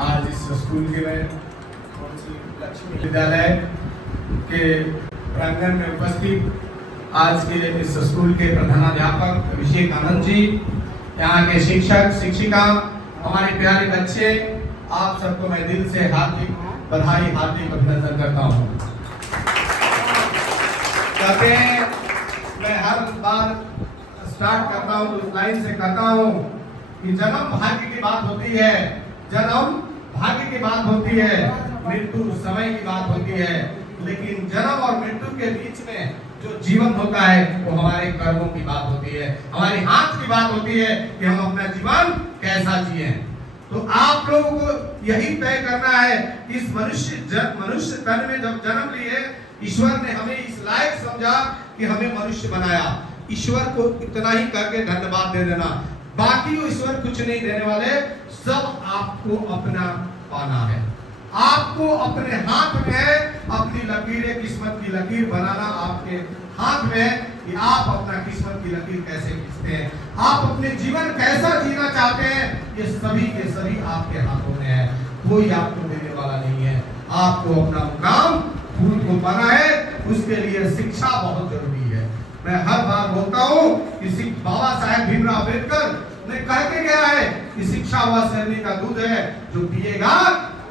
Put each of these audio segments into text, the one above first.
आज इस स्कूल के में लक्ष्मी विद्यालय के प्रांगण में उपस्थित आज के इस स्कूल के प्रधानाध्यापक अभिषेक आनंद जी, यहाँ के शिक्षक शिक्षिका, हमारे प्यारे बच्चे, आप सबको मैं दिल से हार्दिक बधाई, हार्दिक अभिनंदन करता हूँ। कहते हैं मैं हर बार स्टार्ट करता हूँ तो लाइन से कहता हूँ कि जन्म भाग्य की बात होती है, जन्म भाग्य की बात होती है, मृत्यु समय की बात होती है, लेकिन जन्म और मृत्यु के बीच में जो जीवन होता है वो हमारे कर्मों की बात होती है, हमारे हाथ की बात होती है कि हम अपना जीवन कैसा जिए। तो आप लोगों को यही तय करना है कि इस मनुष्य तन में जब जन्म लिए, ईश्वर ने हमें इस लायक समझा कि हमें मनुष्य बनाया। ईश्वर को इतना ही करके धन्यवाद दे देना, बाकी वो ईश्वर कुछ नहीं देने वाले, सब आपको अपना पाना है। आपको अपने हाथ में है अपनी लकीरें, किस्मत की लकीर बनाना आपके हाथ में है कि आप अपना किस्मत की लकीर कैसे खींचते हैं, आप अपने जीवन कैसा जीना चाहते हैं, ये सभी के सभी आपके हाथों में है। कोई आपको देने वाला नहीं है। आपको अपना मुकाम फूल को पाना है, उसके लिए शिक्षा बहुत जरूरी है। मैं हर बार बोलता हूँ कि बाबा साहेब भीमराव अम्बेडकर ने कह के गया है कि शिक्षा वह शरीर का दूध है, जो पिएगा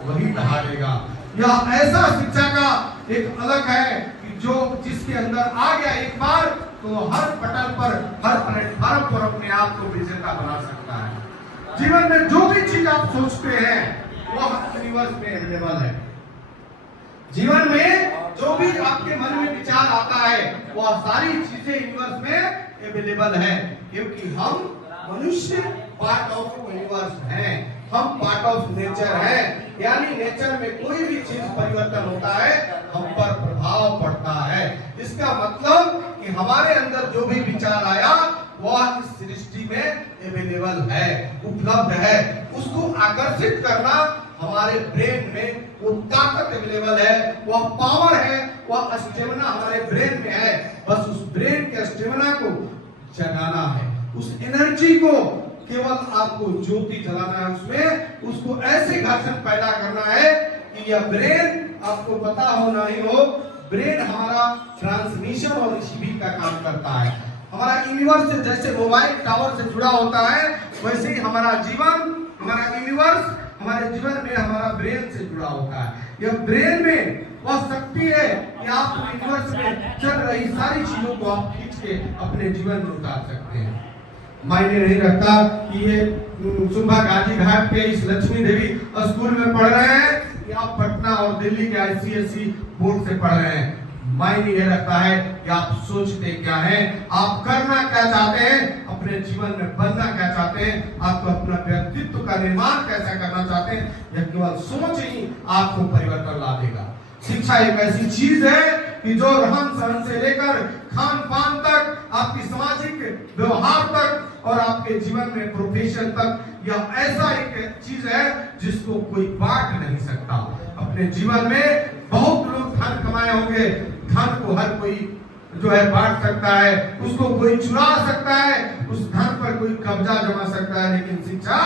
वही दहाड़ेगा। यह ऐसा शिक्षा का एक अलग है कि जो जिसके अंदर आ गया एक बार, तो हर पटल पर, हर प्लेटफॉर्म पर अपने आप को विजेता बना सकता है। जीवन में जो भी चीज आप सोचते हैं वह यूनिवर्स में अवेलेबल है। जीवन में जो भी आपके मन में विचार आता है वह सारी चीजें यूनिवर्स में अवेलेबल है, क्योंकि हम मनुष्य पार्ट ऑफ यूनिवर्स हैं, हम पार्ट ऑफ नेचर हैं। यानी नेचर में कोई भी चीज परिवर्तन होता है हम पर प्रभाव पड़ता है। इसका मतलब कि हमारे अंदर जो भी विचार आया वह इस सृष्टि में अवेलेबल है, उपलब्ध है। उसको आकर्षित करना हमारे ब्रेन में वो ताकत अवेलेबल है, वह पावर है, वह स्टेमिना हमारे ब्रेन में है। बस उस ब्रेन के स्टेमिना को जगाना है, उस एनर्जी को केवल आपको ज्योति जलाना है, उसमें उसको ऐसे घर्षण पैदा करना है कि यह ब्रेन, आपको पता हो ना ही हो, ब्रेन हमारा ट्रांसमिशन और रिसीविंग का काम करता है। हमारा यूनिवर्स से जैसे मोबाइल टावर से जुड़ा होता है, वैसे ही हमारा जीवन, हमारा यूनिवर्स हमारे जीवन में हमारा ब्रेन से जुड़ा होता है। यह ब्रेन में वह शक्ति है कि आप यूनिवर्स में चल रही सारी चीजों को आप खींच के अपने जीवन में उतार सकते हैं। मायने नहीं रखता कि ये सुबह गाजी घाट के इस लक्ष्मी देवी स्कूल में पढ़ रहे हैं कि आप पटना और दिल्ली के आईसीएसई बोर्ड से पढ़ रहे हैं। मायने ये रखता है कि आप सोचते क्या हैं, आप करना क्या चाहते हैं, अपने जीवन में बनना क्या चाहते हैं, आपको अपना व्यक्तित्व का निर्माण कैसा करना चाहते हैं। यह केवल सोच ही आपको परिवर्तन ला देगा। शिक्षा एक ऐसी चीज है कि जो रहन सहन से लेकर खान पान तक, आपकी सामाजिक व्यवहार तक और आपके जीवन में प्रोफेशन तक, यह ऐसा एक चीज है जिसको कोई बांट नहीं सकता। अपने जीवन में बहुत लोग धन कमाए होंगे, धन को हर कोई जो है बांट सकता है, उसको कोई चुरा सकता है, उस धन पर कोई कब्जा जमा सकता है, लेकिन शिक्षा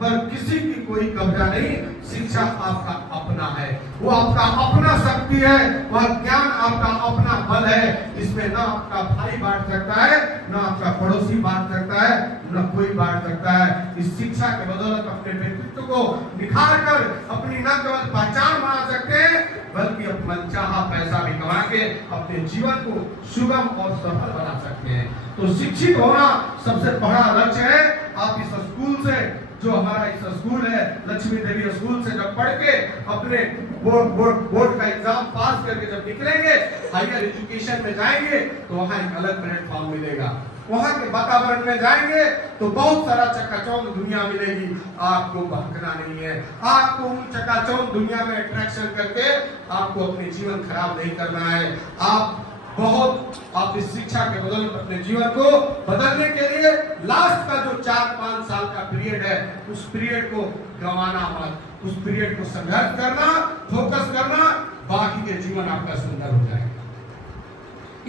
पर किसी की कोई कब्जा नहीं। शिक्षा आपका अपना है, वो आपका अपना शक्ति है, वह ज्ञान आपका अपना बल है। इसमें ना आपका भाई बांट सकता है, ना आपका पड़ोसी बांट सकता है, ना कोई बांट सकता है। इस शिक्षा के बदौलत अपने व्यक्तित्व को निखार कर अपनी न केवल पहचान बना सकते हैं, बल्कि मनचाहा पैसा भी कमा के अपने जीवन को सुगम और सफल बना सकते हैं। तो शिक्षित होना सबसे बड़ा लक्ष्य है। आप इस स्कूल से, जो हमारा इस स्कूल है लक्ष्मी देवी स्कूल से, जब पढ़ के अपने बोर्ड का एग्जाम पास करके जब निकलेंगे, हायर एजुकेशन में जाएंगे, तो वहाँ एक अलग प्लेटफॉर्म मिलेगा। वहाँ के वातावरण में जाएंगे तो बहुत सारा चकाचौंध दुनिया मिलेगी। आपको भटकना नहीं है, आपको उन चकाचौंध दुनिया में अट्रैक्शन करके आपको अपने जीवन खराब नहीं करना है। आप इस शिक्षा के बदौलत अपने जीवन को बदलने के लिए लास्ट का जो 4-5 साल का पीरियड है, उस पीरियड को गंवाना मत, उस पीरियड को संघर्ष करना, फोकस करना, बाकी के जीवन आपका सुंदर हो जाएगा।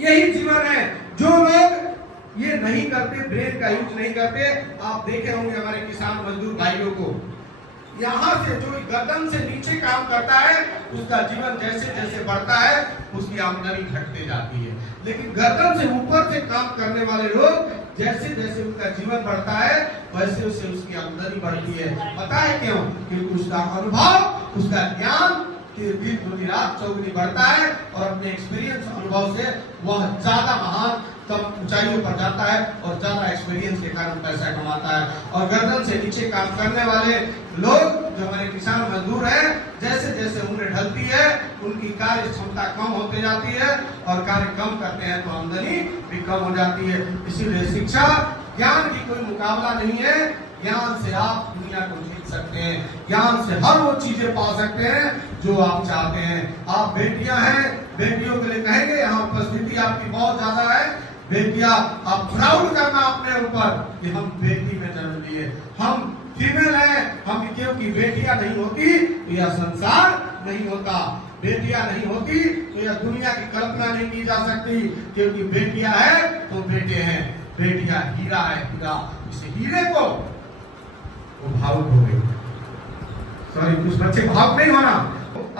यही जीवन है। जो लोग ये नहीं करते, ब्रेन का यूज नहीं करते, आप देखे होंगे हमारे किसान मजदूर भाइयों को, यहाँ से जो गर्दन से नीचे काम करता है उसका जीवन जैसे जैसे बढ़ता है उसकी आमदनी घटते जाती है। लेकिन गर्दन से ऊपर से काम करने वाले लोग जैसे जैसे उनका जीवन बढ़ता है वैसे वैसे उसकी आमदनी बढ़ती है। पता है क्यों? क्योंकि उसका अनुभव, उसका ज्ञान दिन रात चौगुनी बढ़ता है और अपने एक्सपीरियंस अनुभव से वह ज्यादा महान कम ऊंचाइयों पर जाता है और ज्यादा एक्सपीरियंस के कारण पैसा कमाता है। और गर्दन से नीचे काम करने वाले लोग जो हमारे किसान मजदूर हैं, जैसे जैसे उम्र ढलती है उनकी कार्य क्षमता कम होते जाती है और कार्य कम करते हैं तो आमदनी भी कम हो जाती है। इसीलिए शिक्षा ज्ञान की कोई मुकाबला नहीं है। ज्ञान से आप दुनिया को जीत सकते हैं, ज्ञान से हर वो चीजें पा सकते हैं जो आप चाहते हैं। आप बेटियां हैं, बेटियों के लिए कहेंगे यहाँ उपस्थिति आपकी बहुत ज्यादा है। बेटियां, आप प्राउड करना अपने ऊपर कि हम बेटी में जन्म लिए, हम फीमेल हैं। हम क्योंकि बेटियां नहीं होती तो यह संसार नहीं होता, बेटियां नहीं होती तो यह दुनिया की कल्पना नहीं की जा सकती। क्योंकि बेटियां है तो बेटे हैं, बेटियां हीरा है, हीरा। इस हीरे को वो भावुक हो गई, सॉरी कुछ बच्चे भावुक नहीं होना।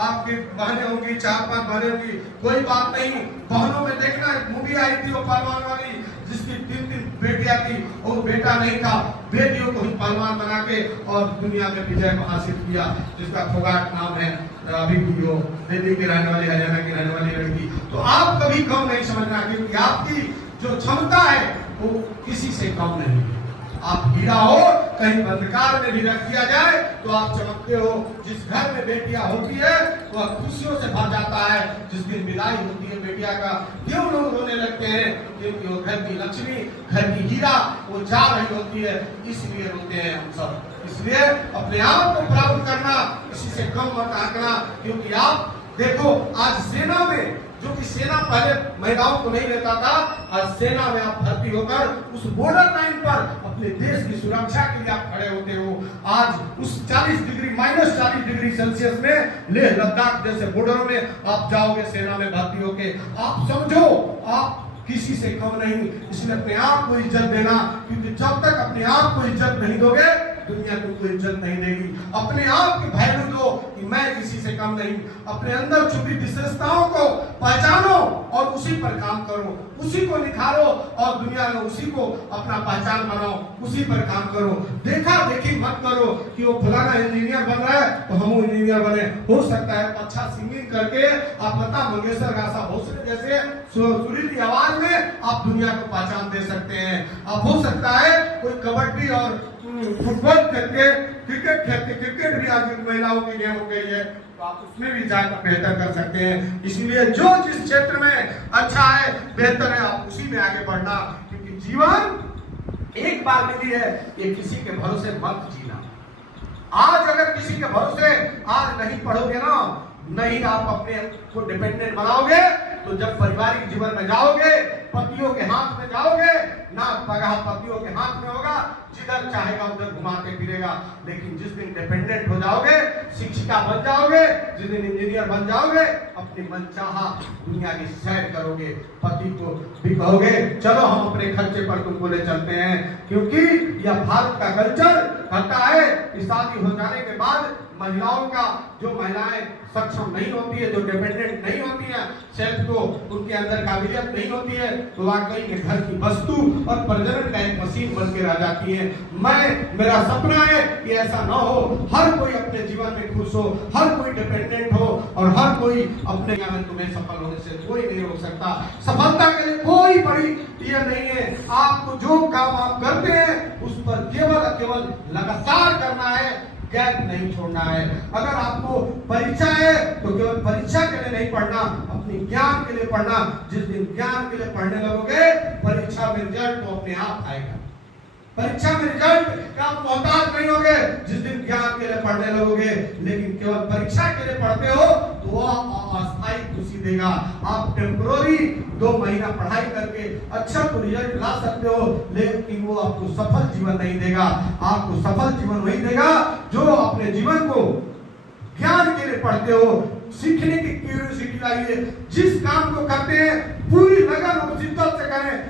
आपकी बहनें होंगी, 4-5 बहनें होंगी, कोई बात नहीं। बहनों में देखना एक मूवी आई थी वो पहलवान वाली जिसकी 3 बेटियां थी और बेटा नहीं था, बेटियों को ही पहलवान बना के और दुनिया में विजय हासिल किया, जिसका फोगाट नाम है। अभी वो दिल्ली की रहने वाली, हरियाणा की रहने वाली लड़की। तो आप कभी कम नहीं समझना, क्योंकि आपकी जो क्षमता है वो किसी से कम नहीं है। आप हीरा हो, कहीं अंधकार में भी रख दिया जाए तो आप चमकते हो। जिस घर में बेटियां होती है वह खुशियों से भर जाता है। जिस दिन विदाई होती है बेटियां का, क्यों लोग रोने लगते हैं? क्योंकि वो घर की लक्ष्मी, घर की हीरा वो जा रही होती है, इसलिए रोते हैं हम सब। इसलिए अपने आप को प्राप्त करना, किसी से कम मत आंकना। क्योंकि आप देखो आज सेना में, जो कि सेना पहले महिलाओं को नहीं लेता था, आज सेना में आप भर्ती होकर उस बॉर्डर लाइन पर अपने देश की सुरक्षा के लिए आप खड़े होते हो। आज उस 40 डिग्री -40 डिग्री सेल्सियस में लेह लद्दाख जैसे बॉर्डरों में आप जाओगे सेना में भर्ती होके। आप समझो आप किसी से कम नहीं। इसलिए अपने आप को इज्जत देना, क्योंकि जब तक अपने आप को इज्जत नहीं दोगे दुनिया तुमको इज्जत नहीं देगी। अपने आप की वैल्यू दो कि मैं किसी से कम नहीं। अपने अंदर छुपी विशेषताओं को पहचानो और उसी पर काम करो, उसी को निखारो और दुनिया में उसी को अपना पहचान बनाओ, उसी पर काम करो। देखा देखी मत करो कि वो फलाना इंजीनियर बन रहा है तो हम इंजीनियर बने। हो सकता है अच्छा सिंगिंग करके आप लता मंगेशकर, आशा भोसले जैसे सुरीली आवाज में आप दुनिया को पहचान दे सकते हैं। अब हो सकता है कोई कबड्डी और फुटबॉल खेलते, क्रिकेट खेलते, क्रिकेट भी आज महिलाओं की गेम हो गई है, तो आप उसमें भी जाकर बेहतर कर सकते हैं। इसलिए जो जिस क्षेत्र में अच्छा है, बेहतर है, आप उसी में आगे बढ़ना। क्योंकि जीवन एक बार मिली है, ये किसी के भरोसे मत जीना। आज अगर किसी के भरोसे आज नहीं पढ़ोगे ना, नहीं आप अपने को डिपेंडेंट बनाओगे, तो जब पारिवारिक जीवन में जाओगे, पतियों के हाथ में जाओगे ना, पगार पतियों के हाथ में होगा, जिधर चाहेगा उधर घुमाते फिरेगा। लेकिन जिस दिन डिपेंडेंट हो जाओगे, शिक्षिका बन जाओगे, जिस दिन इंजीनियर बन जाओगे, अपनी मनचाहा दुनिया की सैर करोगे। पति को भी कहोगे चलो हम अपने खर्चे पर तुमको ले चलते हैं। क्योंकि यह भारत का कल्चर कहता है कि शादी हो जाने के बाद महिलाओं का, जो महिलाएं सक्षम नहीं होती है, जो डिपेंडेंट नहीं होती है, सेल्फ को उनके अंदर काबिलियत नहीं होती है, तो वाकई में घर की वस्तु और प्रजनन का एक मशीन बन के रह जाती है। मेरा सपना है कि ऐसा न हो, हर कोई अपने जीवन में खुश हो, हर कोई डिपेंडेंट हो और हर कोई अपने में तुम्हें सफल होने से कोई नहीं रोक सकता। सफलता के लिए कोई बड़ी ये नहीं है। आपको जो काम आप करते हैं उस पर केवल लगातार करना है, गैप नहीं छोड़ना है। अगर आपको परीक्षा है तो केवल परीक्षा के लिए नहीं पढ़ना, अपने ज्ञान के लिए पढ़ना। जिस दिन ज्ञान के लिए पढ़ने लगोगे, परीक्षा में रिजल्ट तो अपने आप आएगा। परीक्षा में रिजल्ट का आप मोहताज नहीं होगे जिस दिन ज्ञान के लिए पढ़ने लगोगे। लेकिन केवल परीक्षा के लिए पढ़ते हो तो वह अस्थायी खुशी देगा। आप टेम्पोररी 2 महीना पढ़ाई करके अच्छा तो रिजल्ट ला सकते हो, लेकिन वो आपको सफल जीवन नहीं देगा। आपको सफल जीवन वही देगा जो अपने जीवन को ज्ञान के लिए पढ़ते हो, सीखने की क्यूरियोसिटी लाइए, जिस काम को करते हैं पूरी लगन और शिद्दत से करें।